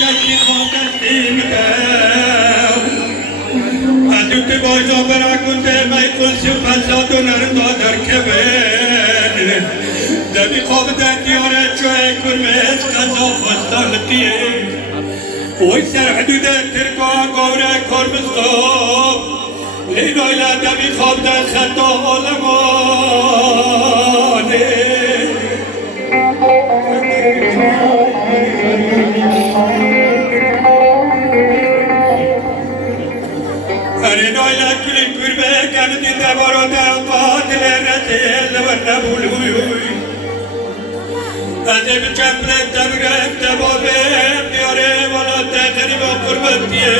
دکی خواهدستی میدم عدوی بایزا براکنده میکنسی و فساد و نرندا در کبن دبی خوابدن دیاره چوه کرمز قضا خواستالتیه وی سر حدود ترکا گوره کرمز خواب لیلایلا دبی خوابدن خطا آلمانه Arinoyla külün kürbe kanıtı tabarada qatiler rəsil vərnəbuluy Azəbi çəmplək təbrək təbabəm diyarəm ala təqrib və qürbət diye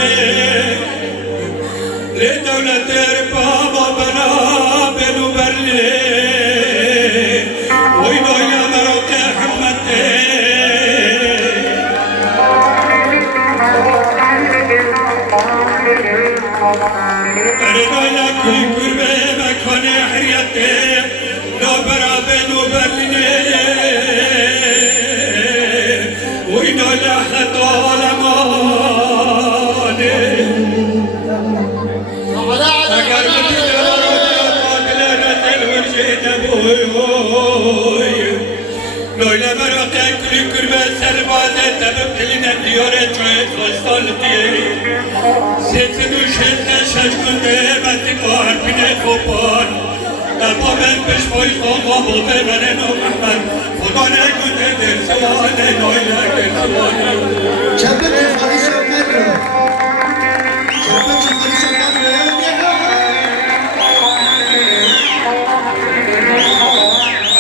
Le devletler baba bana benu berli Oynoyla meroke hümmette Arinoyla külün kürbe mekane hürriyette La berabe nu berline Oynoyla hatta alemane Agar bütün devaradı qatiler rəsil hürşeyde boy Loyla meroke külün kürbe serbazet tebib diline diyare çoğu kostallıkı Sesi düşette şaşkındı beti kalbine kopar Ama ben peş boy olmam o benen o Ahmet Kuda ne gündedir sevane noyla gezvane Çapıcı Falişo Pedro Çapıcı Falişo Pedro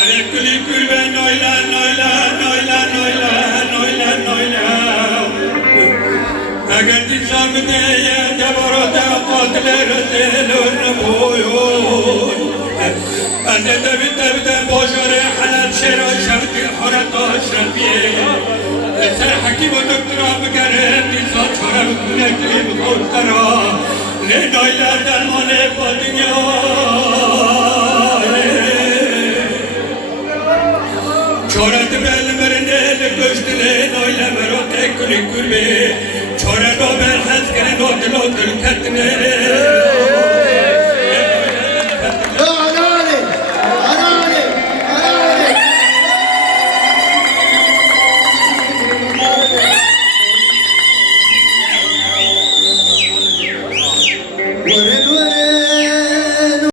Are kuli kurbe noyla noyla noyla noyla noyla noyla Agar dizamde devorada qatiler rəsil boy Anne devden boşare halat şera şarkı harata şarfiye Ser hakim o doktora bigare dizza çara kulekli bozkara Le noyla dermane pa dünya Çorat bel merine le göçtile noyla merote kuli kurbe Çora do bel hazkere do dilo dil katne